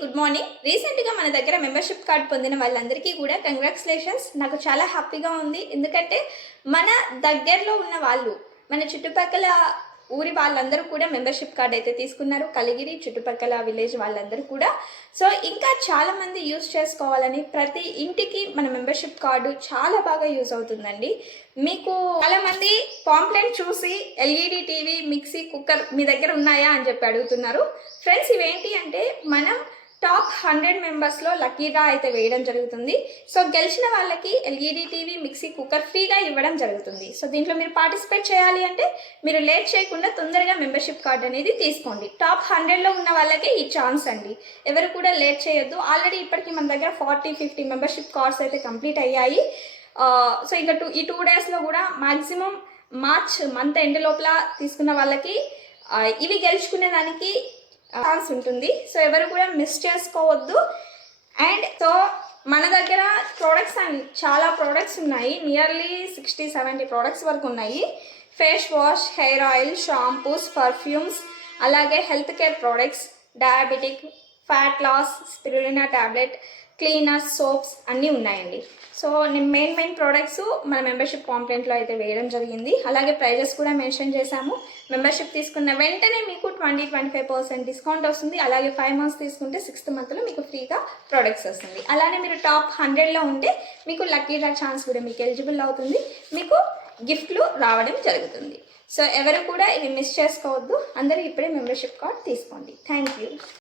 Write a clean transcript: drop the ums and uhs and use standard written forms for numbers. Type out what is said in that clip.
Good morning. రీసెంట్గా మన దగ్గర మెంబర్షిప్ కార్డ్ పొందిన వాళ్ళందరికీ కూడా కంగ్రాచులేషన్స్. నాకు చాలా హ్యాపీగా ఉంది. ఎందుకంటే మన దగ్గరలో ఉన్న వాళ్ళు, మన చుట్టుపక్కల ఊరి వాళ్ళందరూ కూడా మెంబర్షిప్ కార్డ్ అయితే తీసుకున్నారు. కలిగిరి చుట్టుపక్కల విలేజ్ వాళ్ళందరూ కూడా. సో ఇంకా చాలామంది యూజ్ చేసుకోవాలని, ప్రతి ఇంటికి మన మెంబర్షిప్ కార్డు చాలా బాగా యూజ్ అవుతుందండి. మీకు చాలామంది పాంప్లెట్ చూసి ఎల్ఈడి టీవీ, మిక్సీ, కుక్కర్ మీ దగ్గర ఉన్నాయా అని చెప్పి అడుగుతున్నారు. ఫ్రెండ్స్, ఇవేంటి అంటే మనం టాప్ 100 మెంబర్స్లో లక్కీ డ్రా అయితే వేయడం జరుగుతుంది. సో గెలిచిన వాళ్ళకి ఎల్ఈడి టీవీ, మిక్సీ, కుక్కర్ ఫ్రీగా ఇవ్వడం జరుగుతుంది. సో దీంట్లో మీరు పార్టిసిపేట్ చేయాలి అంటే మీరు లేట్ చేయకుండా తొందరగా మెంబర్షిప్ కార్డ్ అనేది తీసుకోండి. టాప్ 100లో ఉన్న వాళ్ళకే ఈ ఛాన్స్ అండి. ఎవరు కూడా లేట్ చేయొద్దు. ఆల్రెడీ ఇప్పటికీ మన దగ్గర 40-50 మెంబర్షిప్ కార్డ్స్ అయితే కంప్లీట్ అయ్యాయి. సో ఇంకా ఈ 2 డేస్లో కూడా మ్యాక్సిమం మార్చ్ మంత్ ఎండ్ లోపల తీసుకున్న వాళ్ళకి ఇవి గెలుచుకునే దానికి ఛాన్స్ ఉంటుంది. సో ఎవరు కూడా మిస్ చేసుకోవద్దు. అండ్ సో మన దగ్గర ప్రోడక్ట్స్ చాలా ప్రోడక్ట్స్ ఉన్నాయి. నియర్లీ 60-70 ప్రోడక్ట్స్ వరకు ఉన్నాయి. Face wash, hair oil, shampoos, perfumes, అలాగే health care products, diabetic, fat loss, spirulina tablet, cleaners, soaps అన్నీ ఉన్నాయండి. సో నేను మెయిన్ ప్రోడక్ట్స్ మన మెంబర్షిప్ కాంప్లెంట్లో అయితే వేయడం జరిగింది. అలాగే ప్రైజెస్ కూడా మెన్షన్ చేశాము. మెంబర్షిప్ తీసుకున్న వెంటనే మీకు 20-25% డిస్కౌంట్ వస్తుంది. అలాగే 5 మంత్స్ తీసుకుంటే 6th మంత్లో మీకు ఫ్రీగా ప్రోడక్ట్స్ వస్తుంది. అలానే మీరు టాప్ 100లో ఉంటే మీకు లక్కీ డ్రా ఛాన్స్ కూడా మీకు ఎలిజిబుల్ అవుతుంది. మీకు గిఫ్ట్లు రావడం జరుగుతుంది. సో ఎవరు కూడా ఇవి మిస్ చేసుకోవద్దు. అందరూ ఇప్పుడే మెంబర్షిప్ కార్డ్ తీసుకోండి. Thank you.